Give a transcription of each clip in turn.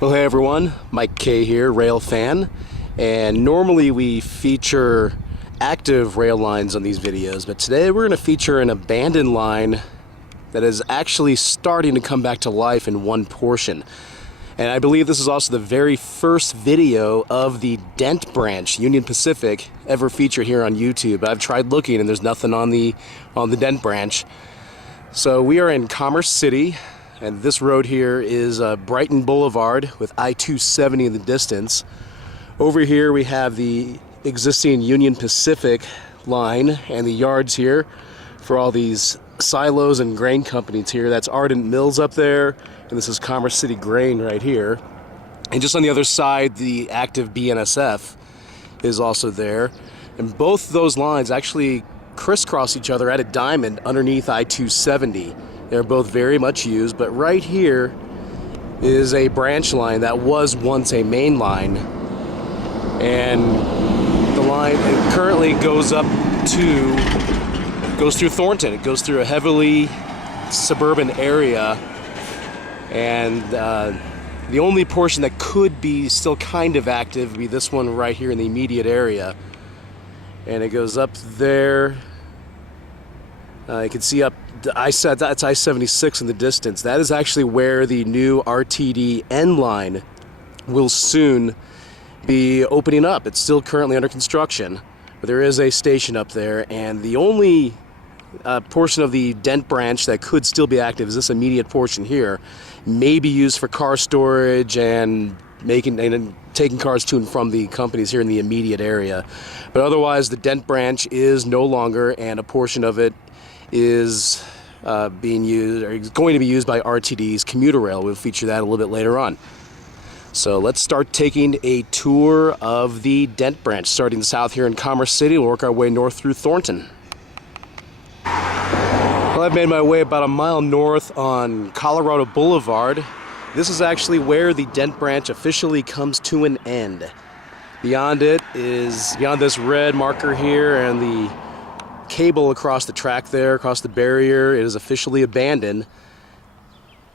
Well, hey everyone, Mike K here, rail fan, and normally we feature active rail lines on these videos, but today we're going to feature an abandoned line that is actually starting to come back to life in one portion. And I believe this is also the very first video of the Dent branch, Union Pacific, ever featured here on YouTube. I've tried looking and there's nothing on the Dent branch. So we are in Commerce City. And this road here is Brighton Boulevard with I-270 in the distance. Over here we have the existing Union Pacific line and the yards here for all these silos and grain companies here. That's Ardent Mills up there, and this is Commerce City Grain right here. And just on the other side, the active BNSF is also there. And both those lines actually crisscross each other at a diamond underneath I-270. They're both very much used, but right here is a branch line that was once a main line, and the line currently goes through Thornton. It goes through a heavily suburban area, and the only portion that could be still kind of active would be this one right here in the immediate area, and it goes up there. You can see up, that's I-76 in the distance. That is actually where the new RTD N Line will soon be opening up. It's still currently under construction, but there is a station up there, and the only portion of the Dent branch that could still be active is this immediate portion here. May be used for car storage and taking cars to and from the companies here in the immediate area. But otherwise, the Dent branch is no longer, and a portion of it is being used, or is going to be used by RTD's commuter rail. We'll feature that a little bit later on. So let's start taking a tour of the Dent branch. Starting south here in Commerce City, we'll work our way north through Thornton. Well, I've made my way about a mile north on Colorado Boulevard. This is actually where the Dent branch officially comes to an end. Beyond this red marker here and the cable across the track there, across the barrier, it is officially abandoned,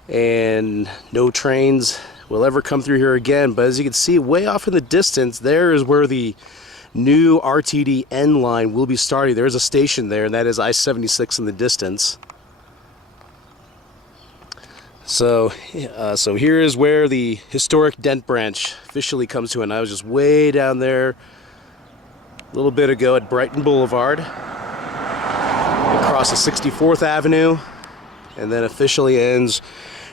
and no trains will ever come through here again. But as you can see, way off in the distance, there is where the new RTD N Line will be starting. There is a station there, and that is I-76 in the distance. So here is where the historic Dent branch officially comes to an end. I was just way down there a little bit ago at Brighton Boulevard, across the 64th Avenue, and then officially ends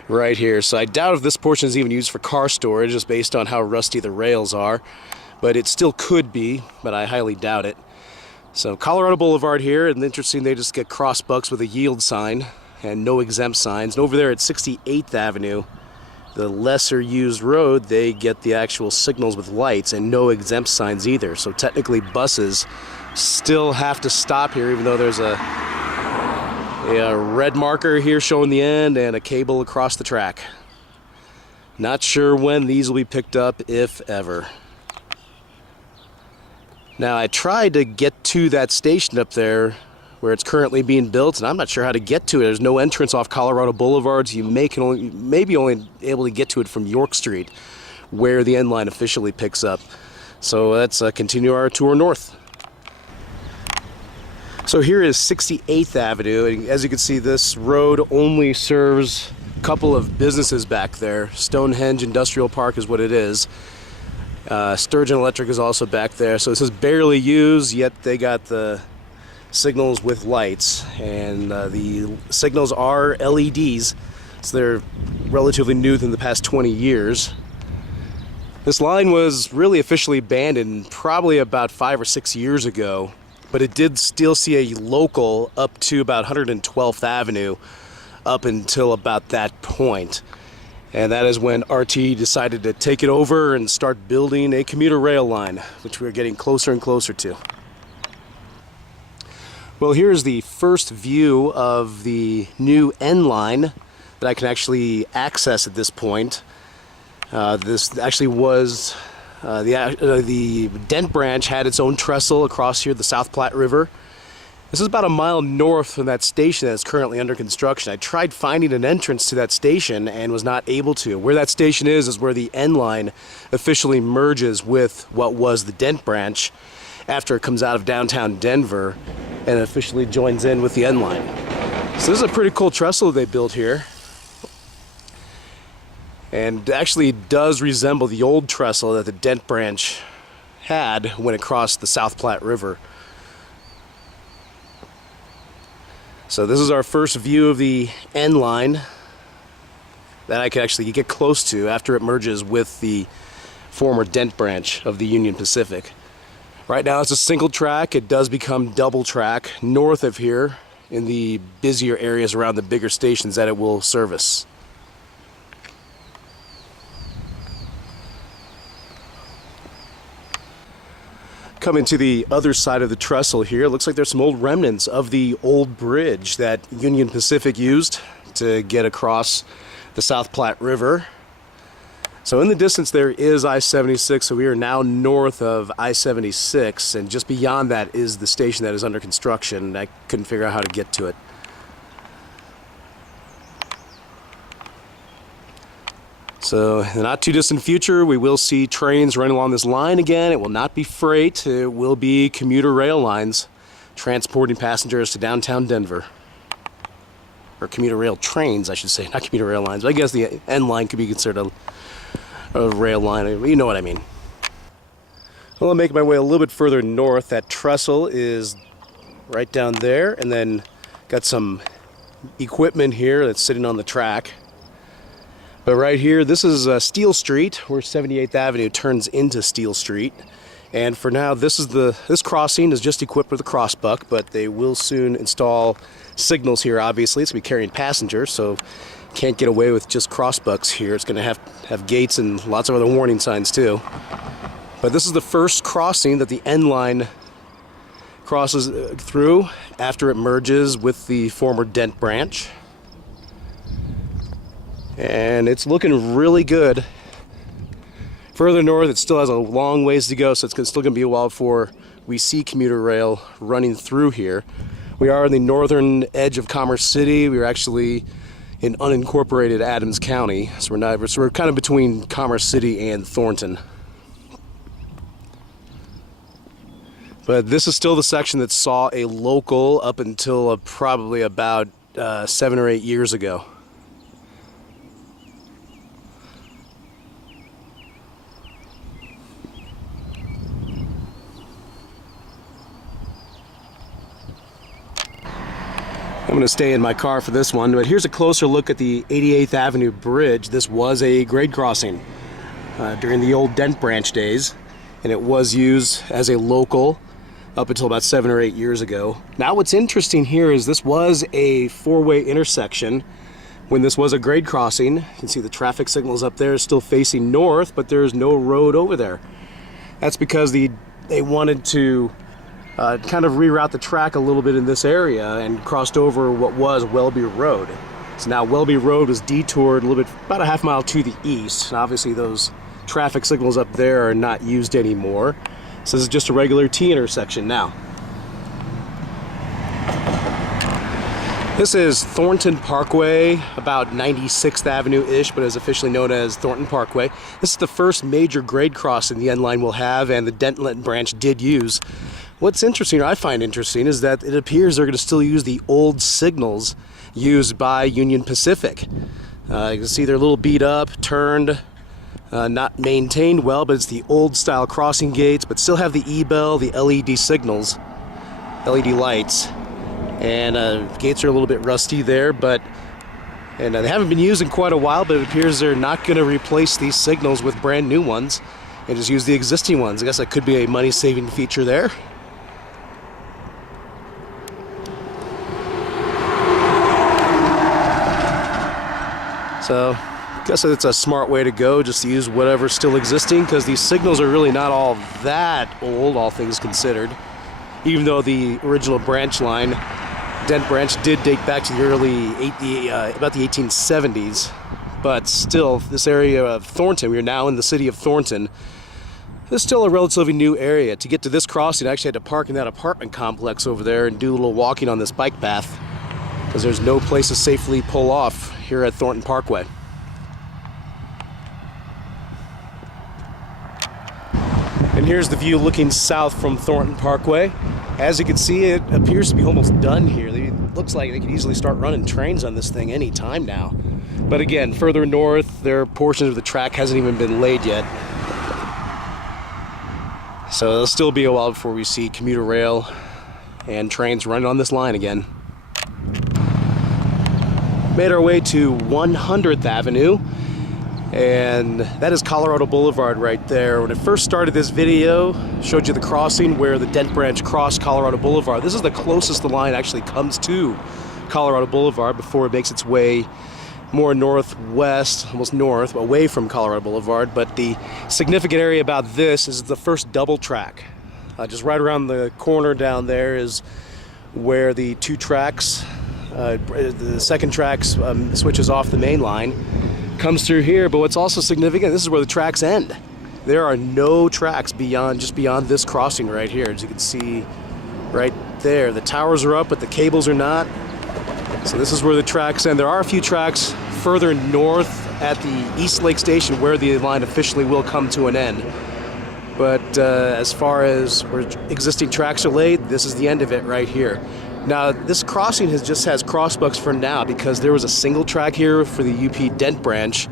right here. So I doubt if this portion is even used for car storage, just based on how rusty the rails are, but it still could be, but I highly doubt it. So Colorado Boulevard here, and interesting, they just get cross bucks with a yield sign and no exempt signs. And over there at 68th Avenue, the lesser used road, they get the actual signals with lights and no exempt signs either. So technically buses still have to stop here, even though there's a red marker here showing the end and a cable across the track. Not sure when these will be picked up, if ever. Now, I tried to get to that station up there where it's currently being built, and I'm not sure how to get to it. There's no entrance off Colorado Boulevard, so you may be only able to get to it from York Street, where the N Line officially picks up. So let's continue our tour north. So here is 68th Avenue, and as you can see, this road only serves a couple of businesses back there. Stonehenge Industrial Park is what it is. Sturgeon Electric is also back there. So this is barely used, yet they got the signals with lights, and the signals are LEDs, so they're relatively new within the past 20 years. This line was really officially abandoned probably about 5 or 6 years ago, but it did still see a local up to about 112th Avenue up until about that point. And that is when RT decided to take it over and start building a commuter rail line, which we're getting closer and closer to. Well, here's the first view of the new N Line that I can actually access at this point. This actually was the Dent branch had its own trestle across here, the South Platte River, This is about a mile north from that station that's currently under construction. I tried finding an entrance to that station and was not able to. Where that station is where the N Line officially merges with what was the Dent branch after it comes out of downtown Denver and officially joins in with the N Line. So this is a pretty cool trestle they built here. And actually does resemble the old trestle that the Dent branch had when it crossed the South Platte River. So this is our first view of the N Line that I can actually get close to after it merges with the former Dent branch of the Union Pacific. Right now it's a single track. It does become double track north of here in the busier areas around the bigger stations that it will service. Coming to the other side of the trestle here, it looks like there's some old remnants of the old bridge that Union Pacific used to get across the South Platte River. So in the distance there is I-76, so we are now north of I-76, and just beyond that is the station that is under construction. I couldn't figure out how to get to it. So in the not too distant future, we will see trains running along this line again. It will not be freight, it will be commuter rail lines transporting passengers to downtown Denver. Or commuter rail trains, I should say, not commuter rail lines. But I guess the N Line could be considered a rail line, you know what I mean. Well, I'll make my way a little bit further north. That trestle is right down there, and then got some equipment here that's sitting on the track. But right here, this is Steel Street, where 78th Avenue turns into Steel Street. And for now, this crossing is just equipped with a crossbuck, but they will soon install signals here, obviously. It's going to be carrying passengers, so can't get away with just crossbucks here. It's going to have gates and lots of other warning signs, too. But this is the first crossing that the N Line crosses through after it merges with the former Dent branch. And it's looking really good. Further north, it still has a long ways to go, so it's still going to be a while before we see commuter rail running through here. We are on the northern edge of Commerce City. We're actually in unincorporated Adams County, so we're kind of between Commerce City and Thornton. But this is still the section that saw a local up until probably about 7 or 8 years ago. I'm going to stay in my car for this one, but here's a closer look at the 88th Avenue Bridge. This was a grade crossing during the old Dent branch days, and it was used as a local up until about 7 or 8 years ago. Now what's interesting here is this was a four-way intersection when this was a grade crossing. You can see the traffic signals up there still facing north, but there's no road over there. That's because they wanted to kind of reroute the track a little bit in this area and crossed over what was Welby Road. So now Welby Road was detoured a little bit, about a half mile to the east. And obviously those traffic signals up there are not used anymore. So this is just a regular T intersection now. This is Thornton Parkway, about 96th Avenue-ish, but is officially known as Thornton Parkway. This is the first major grade crossing the N Line will have, and the Dent branch did use. What's interesting, or I find interesting, is that it appears they're going to still use the old signals used by Union Pacific. You can see they're a little beat up, turned, not maintained well, but it's the old style crossing gates, but still have the E-bell, the LED signals, LED lights. And gates are a little bit rusty there, but they haven't been used in quite a while, but it appears they're not going to replace these signals with brand new ones and just use the existing ones. I guess that could be a money-saving feature there. So I guess it's a smart way to go, just to use whatever's still existing, because these signals are really not all that old, all things considered. Even though the original branch line, Dent branch, did date back to the about the 1870s. But still, this area of Thornton, we are now in the city of Thornton, This is still a relatively new area. To get to this crossing, I actually had to park in that apartment complex over there and do a little walking on this bike path because there's no place to safely pull off here at Thornton Parkway. And here's the view looking south from Thornton Parkway. As you can see, it appears to be almost done here. It looks like they could easily start running trains on this thing any time now. But again, further north, there are portions of the track hasn't even been laid yet. So it'll still be a while before we see commuter rail and trains running on this line again. Made our way to 100th Avenue, and that is Colorado Boulevard right there. When I first started this video, showed you the crossing where the Dent Branch crossed Colorado Boulevard. This is the closest the line actually comes to Colorado Boulevard before it makes its way more northwest, almost north, away from Colorado Boulevard. But the significant area about this is the first double track. Just right around the corner down there is where the two tracks, the second track switches off the main line, comes through here. But what's also significant, this is where the tracks end. There are no tracks just beyond this crossing right here. As you can see right there, the towers are up, but the cables are not. So this is where the tracks end. There are a few tracks further north at the East Lake Station where the line officially will come to an end. But as far as where existing tracks are laid, this is the end of it right here. Now, this crossing just has crossbucks for now because there was a single track here for the UP Dent Branch,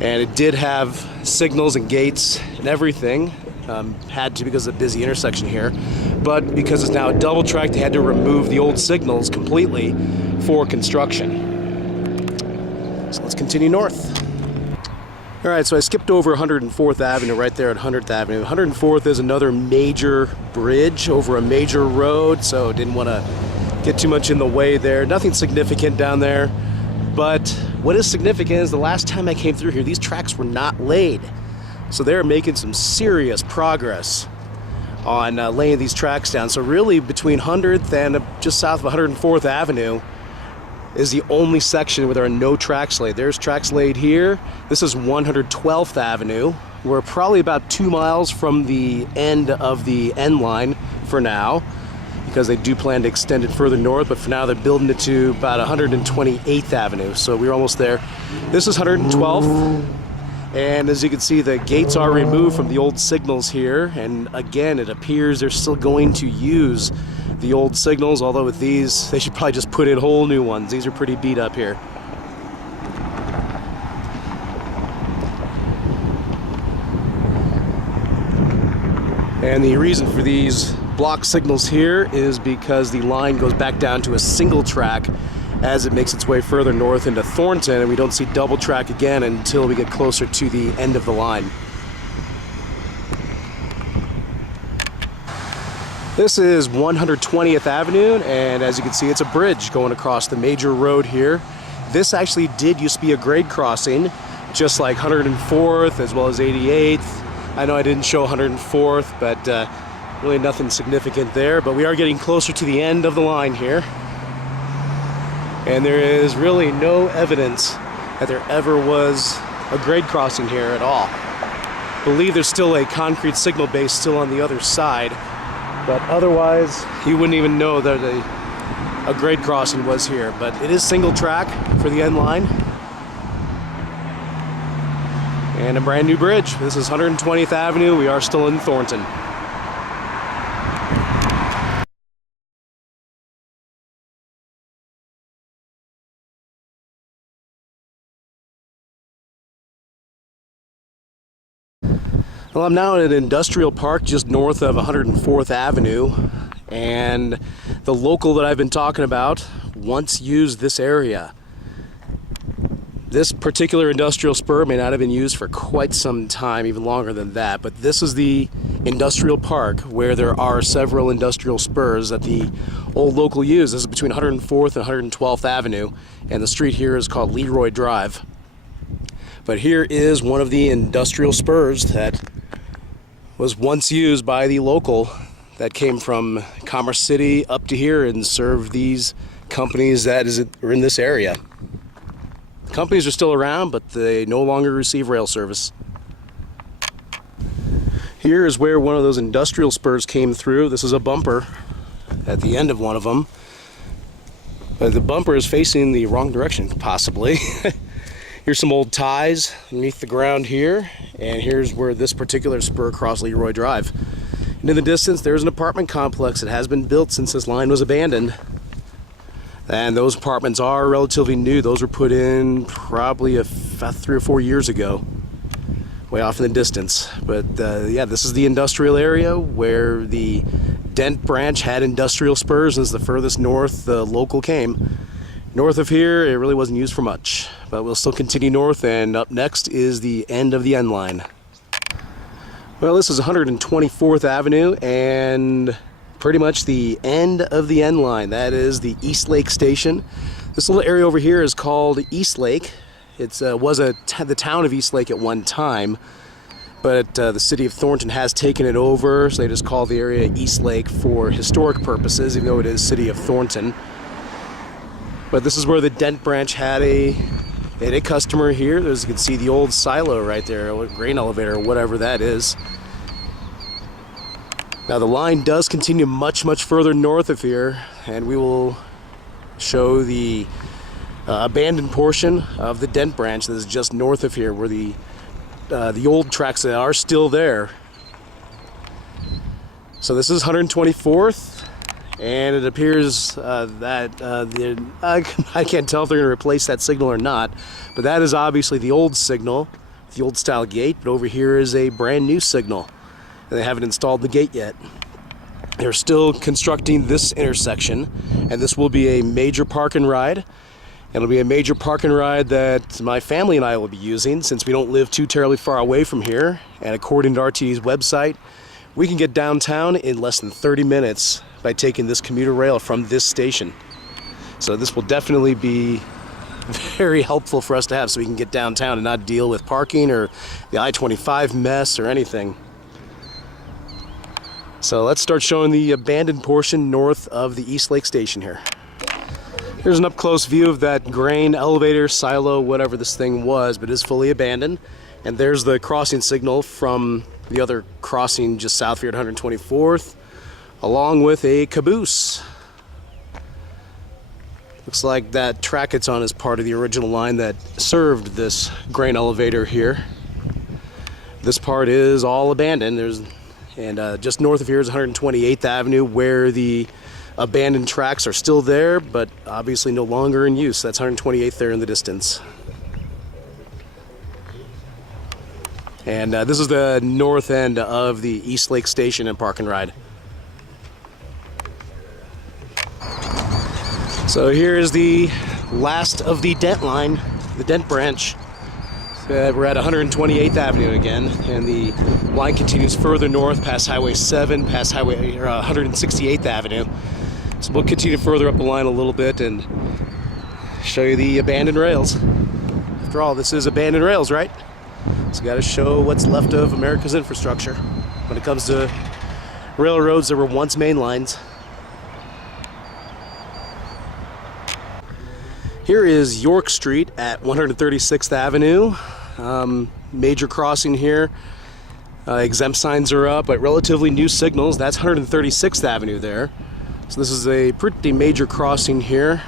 and it did have signals and gates and everything. Had to because of the busy intersection here. But because it's now a double track, they had to remove the old signals completely for construction. So let's continue north. All right, so I skipped over 104th Avenue right there at 100th Avenue. 104th is another major bridge over a major road, so didn't want to get too much in the way there. Nothing significant down there, but what is significant is the last time I came through here, these tracks were not laid. So they're making some serious progress on laying these tracks down. So really between 100th and just south of 104th Avenue is the only section where there are no tracks laid. There's tracks laid here. This is 112th Avenue. We're probably about 2 miles from the end of the N Line for now, because they do plan to extend it further north, but for now they're building it to about 128th Avenue. So we're almost there. This is 112th. And as you can see, the gates are removed from the old signals here. And again, it appears they're still going to use the old signals, although with these, they should probably just put in whole new ones. These are pretty beat up here. And the reason for these block signals here is because the line goes back down to a single track as it makes its way further north into Thornton, and we don't see double track again until we get closer to the end of the line. This is 120th Avenue, and as you can see, it's a bridge going across the major road here. This actually did used to be a grade crossing, just like 104th as well as 88th. I know I didn't show 104th, but really nothing significant there, but we are getting closer to the end of the line here. And there is really no evidence that there ever was a grade crossing here at all. I believe there's still a concrete signal base still on the other side, but otherwise you wouldn't even know that a grade crossing was here. But it is single track for the N Line. And a brand new bridge. This is 120th Avenue. We are still in Thornton. Well, I'm now at an industrial park just north of 104th Avenue, and the local that I've been talking about once used this area. This particular industrial spur may not have been used for quite some time, even longer than that, but this is the industrial park where there are several industrial spurs that the old local used. This is between 104th and 112th Avenue, and the street here is called Leroy Drive. But here is one of the industrial spurs that was once used by the local that came from Commerce City up to here and served these companies that are in this area. Companies are still around, but they no longer receive rail service. Here is where one of those industrial spurs came through. This is a bumper at the end of one of them. The bumper is facing the wrong direction, possibly. Here's some old ties underneath the ground here, and here's where this particular spur crossed Leroy Drive. And in the distance, there's an apartment complex that has been built since this line was abandoned. And those apartments are relatively new. Those were put in probably about 3 or 4 years ago, way off in the distance. But yeah, this is the industrial area where the Dent branch had industrial spurs, and it's the furthest north the local came. North of here, it really wasn't used for much, but we'll still continue north, and up next is the end of the N Line. Well, this is 124th Avenue and pretty much the end of the N Line. That is the East Lake Station. This little area over here is called East Lake. It was the town of East Lake at one time, but the city of Thornton has taken it over, so they just call the area East Lake for historic purposes, even though it is city of Thornton. But this is where the Dent branch had a customer here. As you can see, the old silo right there, a grain elevator, or whatever that is. Now the line does continue much further north of here, and we will show the abandoned portion of the Dent branch that is just north of here, where the old tracks that are still there. So this is 124th. And it appears that I can't tell if they're going to replace that signal or not, but that is obviously the old signal, the old style gate. But over here is a brand new signal, and they haven't installed the gate yet. They're still constructing this intersection, and this will be a major park and ride. It'll be a major park and ride that my family and I will be using, since we don't live too terribly far away from here. And according to RTD's website, we can get downtown in less than 30 minutes by taking this commuter rail from this station. So this will definitely be very helpful for us to have, so we can get downtown and not deal with parking or the I-25 mess or anything. So let's start showing the abandoned portion north of the East Lake Station here. Here's an up-close view of that grain elevator, silo, whatever this thing was, but it is fully abandoned. And there's the crossing signal from the other crossing just south here at 124th, along with a caboose. Looks like that track it's on is part of the original line that served this grain elevator here. This part is all abandoned. Just north of here is 128th Avenue, where the abandoned tracks are still there, but obviously no longer in use. That's 128th there in the distance. And this is the north end of the East Lake Station and Park and Ride. So here is the last of the Dent line, the Dent branch. We're at 128th Avenue again, and the line continues further north past Highway 7, past 168th Avenue. So we'll continue further up the line a little bit and show you the abandoned rails. After all, this is abandoned rails, right? So got to show what's left of America's infrastructure when it comes to railroads that were once main lines. Here is York Street at 136th Avenue. Major crossing here. Exempt signs are up, but relatively new signals. That's 136th Avenue there. So this is a pretty major crossing here.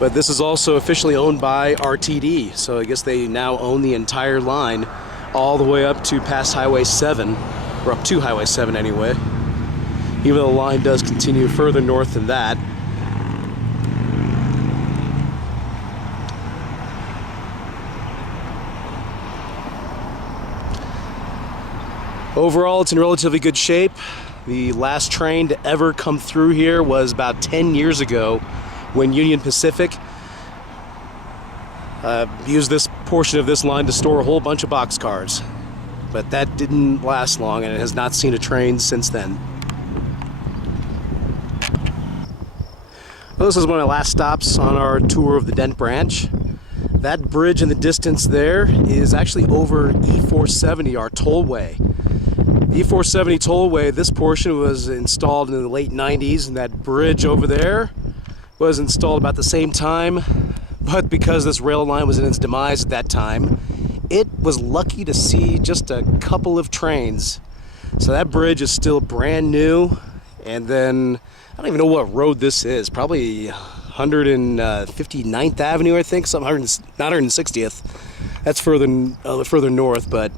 But this is also officially owned by RTD, so I guess they now own the entire line all the way up to past Highway 7, or up to Highway 7 anyway. Even though the line does continue further north than that. Overall, it's in relatively good shape. The last train to ever come through here was about 10 years ago, when Union Pacific used this portion of this line to store a whole bunch of boxcars. But that didn't last long, and it has not seen a train since then. Well, this is one of the last stops on our tour of the Dent branch. That bridge in the distance there is actually over E470, our tollway. E470 tollway, this portion was installed in the late 90s, and that bridge over there was installed about the same time, but because this rail line was in its demise at that time, it was lucky to see just a couple of trains. So that bridge is still brand new. And then, I don't even know what road this is. Probably 159th Avenue, I think. Not 160th. That's further north. But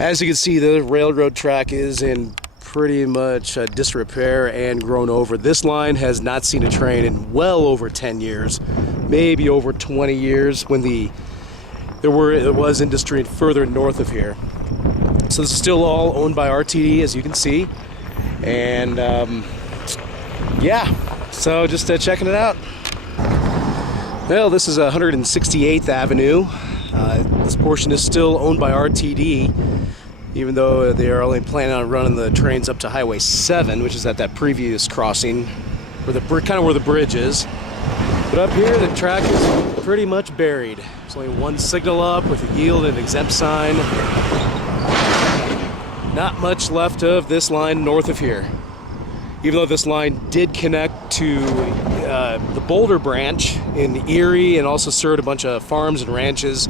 as you can see, the railroad track is in pretty much disrepair and grown over. This line has not seen a train in well over 10 years, maybe over 20 years, when there was industry further north of here. So this is still all owned by RTD, as you can see. And yeah, so just checking it out. Well, this is 168th Avenue. This portion is still owned by RTD, even though they are only planning on running the trains up to Highway 7, which is at that previous crossing, where the bridge is. But up here, the track is pretty much buried. There's only one signal up with a yield and exempt sign. Not much left of this line north of here. Even though this line did connect to the Boulder branch in Erie and also served a bunch of farms and ranches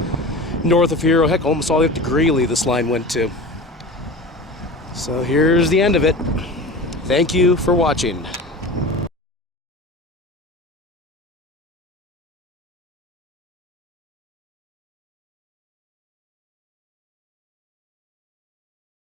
north of here. Heck, almost all the way up to Greeley this line went to. So here's the end of it. Thank you for watching.